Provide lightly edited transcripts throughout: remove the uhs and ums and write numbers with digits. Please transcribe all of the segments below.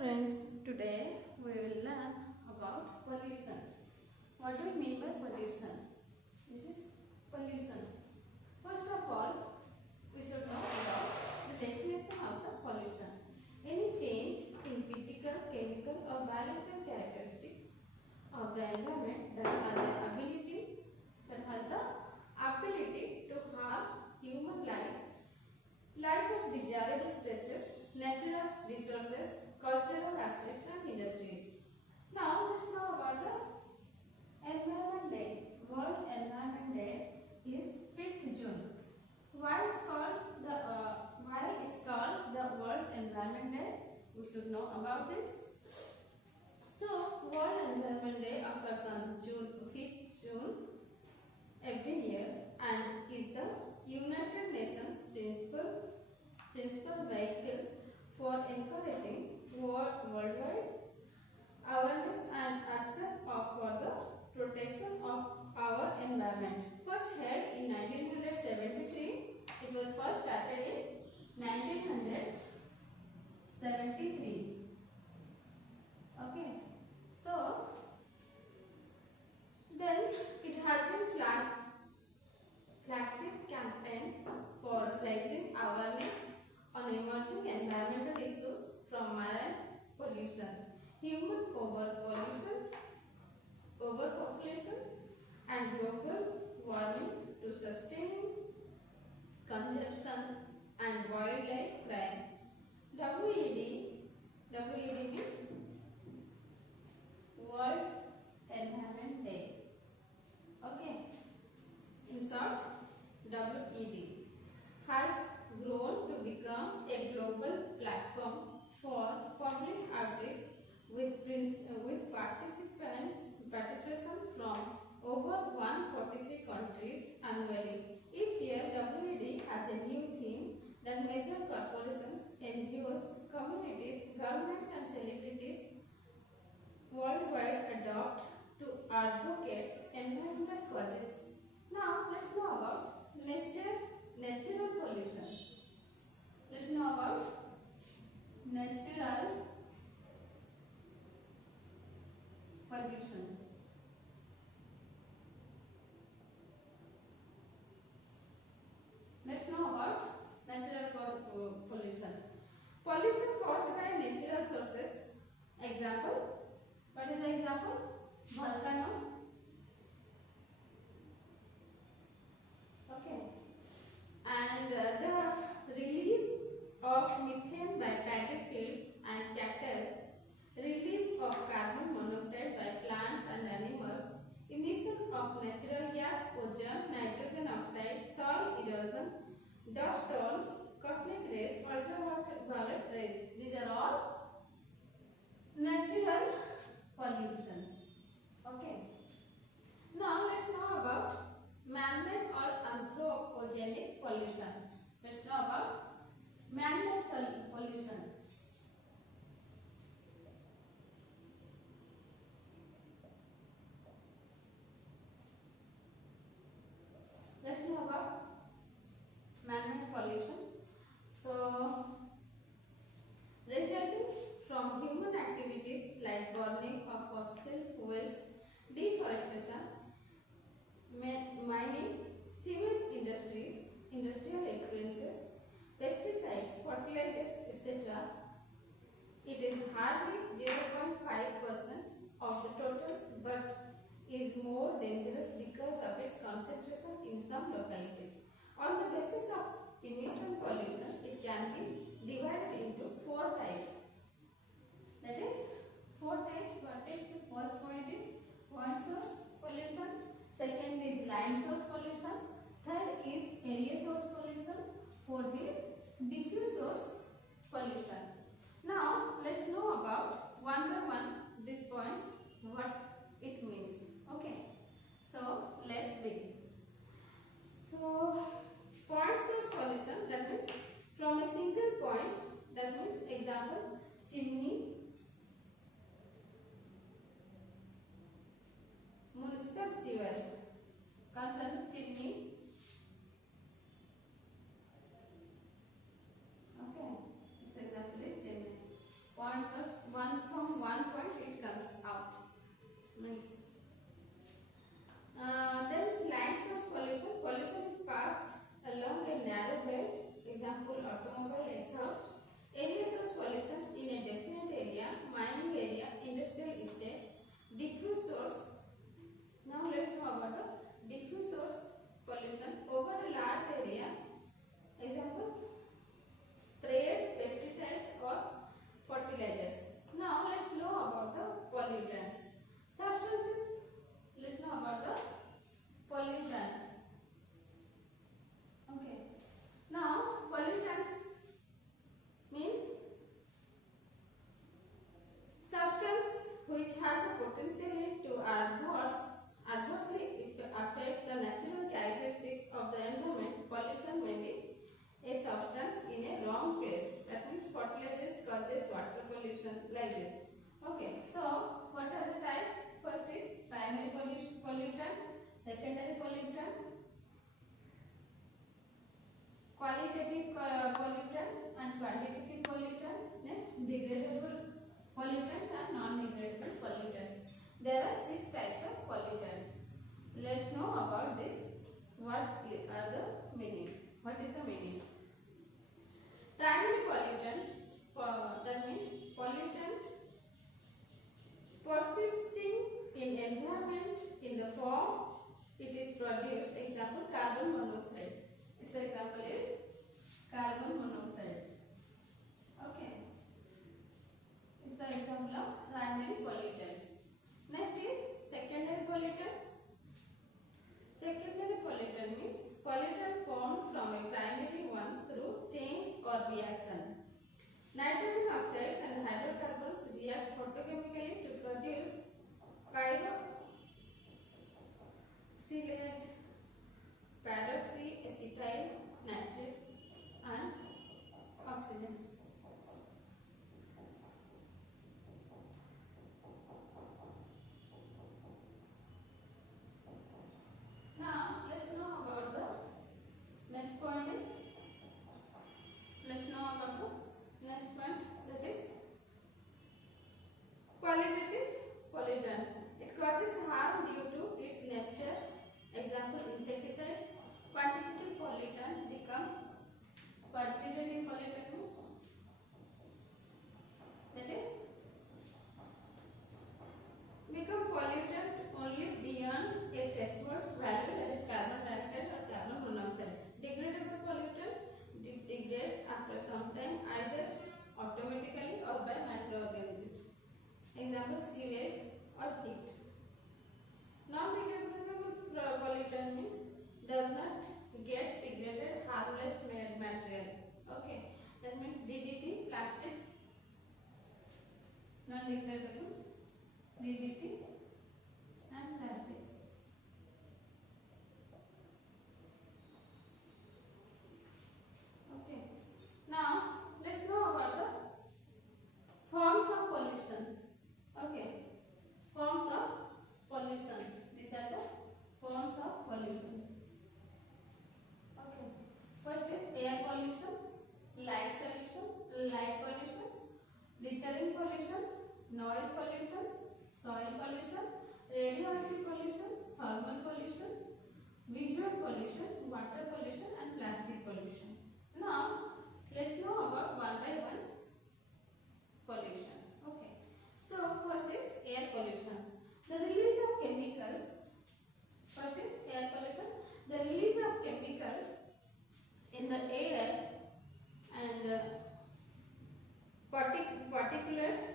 friends, today we will learn about pollution. What do we mean by pollution? This is pollution. First of all, we should know about the definition of the pollution. Any change in physical, chemical or biological characteristics of the environment that has the ability to harm human life of desirable species, natural resources, cultural assets and industries. Now let's know about the Environment Day. World Environment Day is 5th June. Why it's called the World Environment Day? We should know about this. So World Environment Day occurs on 5th June every year and is the United Nations principal vehicle for encouraging worldwide awareness and action for the protection of our environment. First held in 1973, it was first started in 1973. Okay, so then it has been flagship campaign for raising awareness on emerging environmental issues from marine pollution, human overpopulation and global warming to sustaining consumption and wildlife crime. WED means World Environment Day. Okay. In short, WED has grown to become a global platform for public outreach with participation from over 143 countries annually. Each year, WED has a new theme that major corporations, NGOs, communities, governments and celebrities worldwide adopt to advocate environmental causes. Now, let's know about natural pollution. Let's know about natural pollution. Let's know about natural pollution. Pollution caused by natural sources. Example. What is the example? Volcanoes. Okay. And the release of methane by paddy fields and cattle, release of carbon monoxide by plants and animals, emission of natural gas, ozone, nitrogen oxide, soil erosion, dust storms, cosmic rays, ultraviolet rays. These are all natural pollutions. Okay. Now let's know about man-made or anthropogenic pollution. Let's know about man-made pollution. Let's know about man-made pollution. So, resulting from human activities like burning of fossil fuels, deforestation, mining, sewage industries, industrial effluences, pesticides, fertilizers, etc. It is hardly 0.5% of the total but is more dangerous because of its concentration in some localities. On the basis of emission pollution, it can be divided into 4 types. That is 4 types. What is the first point is point source pollution. Second is line source pollution. Third is area source pollution. Fourth is diffuse source pollution. Now let's know about one by one these points, what it means. Okay. So let's begin. So point source pollution, that means from a single point, that means example chimney, municipal sewage, concern chimney. Okay, this example is chimney. Point source causes water pollution, like this. Okay, so what are the types? First is primary pollutant, secondary pollutant, qualitative pollutant and quantitative pollutant. Next, degradable pollutants and non-degradable pollutants. There are 6 types of pollutants. Let's know about this. What are the meaning? What is the meaning? Primary pollutant, that means pollutant persisting in environment in the form it is produced. Example, carbon monoxide. Its example is carbon monoxide. Okay, it's the example of primary pollutants. Next is secondary pollutant. Secondary pollutant means pollutant formed from a primary one through change or reaction. Nitrogen oxides and hydrocarbons react photochemically to produce pyroxylate, peroxyacetyl nitrates and oxygen. Now let's know about the next point is that is qualitative pollutant. It causes harm due to its nature. Example, insecticides. Quantitative pollutant become quantitative pollutant means that is become pollutant only beyond a threshold value, that is carbon dioxide or carbon monoxide. Degradable pollutant degrades after some time either automatically or by microorganisms. Example, sewage or heat. Non-degradable pollutant means does not get degraded harmless material. Okay, that means DDT, plastics, non-degradable, DDT and plastics. Okay, now let's know about the forms of pollution. Okay, forms of pollution. These are the forms of pollution. Okay, first is air pollution, light pollution, littering pollution, noise pollution, soil pollution, radioactive pollution, thermal pollution, visual pollution, water pollution and plastic pollution. Now let's know about one by one pollution. Okay, so first is air pollution. The release of chemicals. First is air pollution. The release of chemicals in the air and particulates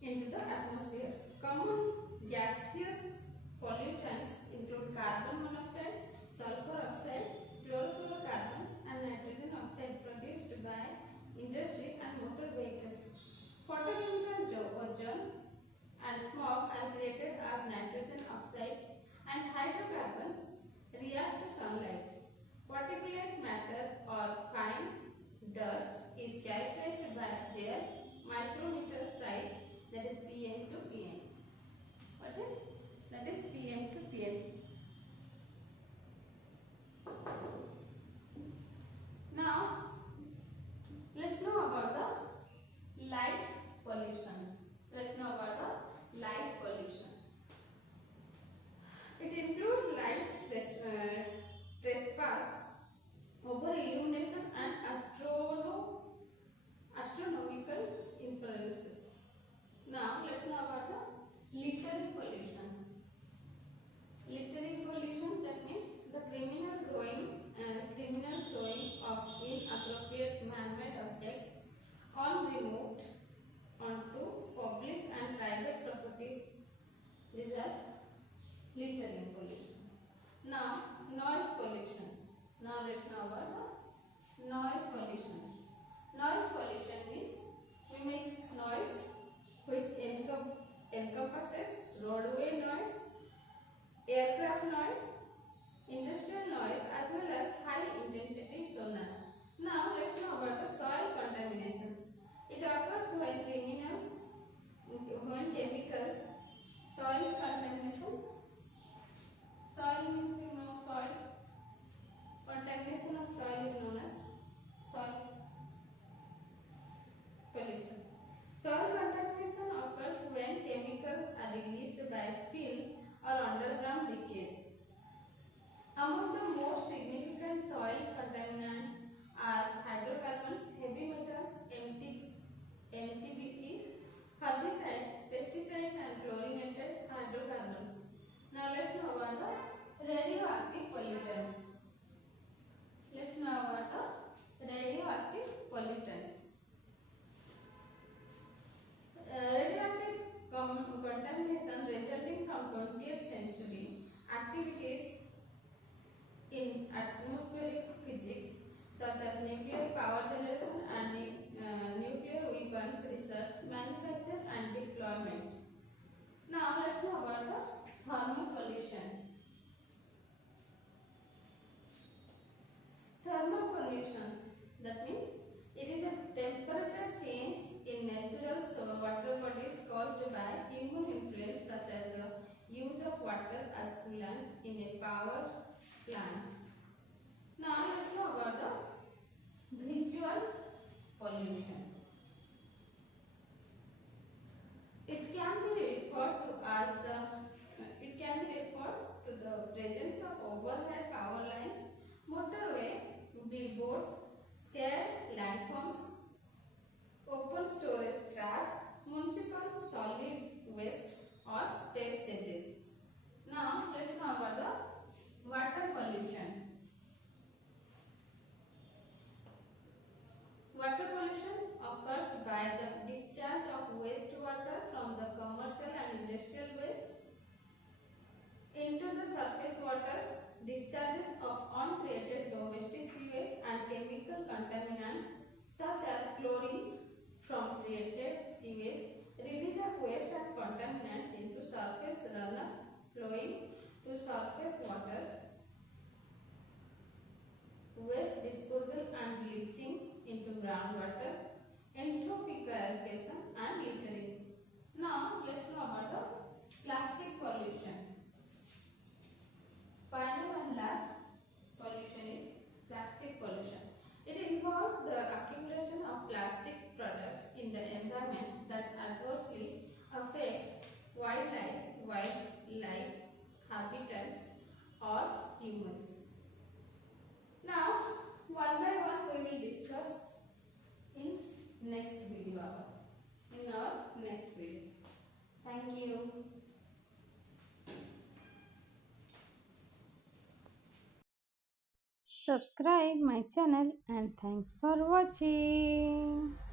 into the atmosphere. Common gaseous pollutants include carbon monoxide, sulfur oxide, chlorofluorocarbons and nitrogen oxide produced by industry and motor vehicles. Photochemical ozone and smog are created as nitrogen oxides and hydrocarbons react to sunlight. Particulate matter or fine dust is characterized by their micrometer size, that is PM to PM. What is? That is PM to PM. Now let's know about the light pollution. Let's know about the light pollution. It includes light trespass over illumination and astronomical inferences. Now let's know about the littering pollution. Littering pollution, that means the criminal throwing of inappropriate man-made objects unremoved onto public and private properties. These are littering pollution. Now noise pollution. Now let's know about the noise pollution. Noise pollution means we make noise which encompasses roadway noise, aircraft noise, industrial noise as well as high intensity sonar. Now let's know about the soil contamination. It occurs when plant. Now let's know about the visual pollution. It can be referred to as it can be referred to the presence of overhead power lines, motorway, billboards, scared landforms, open storage trash, municipal solid waste or space debris. Now let's know about the water pollution. Water pollution occurs by the discharge of wastewater from the commercial and industrial waste into the surface waters, discharges of untreated domestic sewage and chemical contaminants such as chlorine from treated sewage, release of waste and contaminants into surface runoff flowing to surface waters, waste disposal and bleaching into groundwater, entropy allocation and littering. Now let's know about the plastic pollution. Final and last pollution is plastic pollution. It involves the accumulation of plastic products in the environment that adversely affects wildlife habitat or humans. Now, one by one we will discuss in next video. In our next video. Thank you. Subscribe my channel and thanks for watching.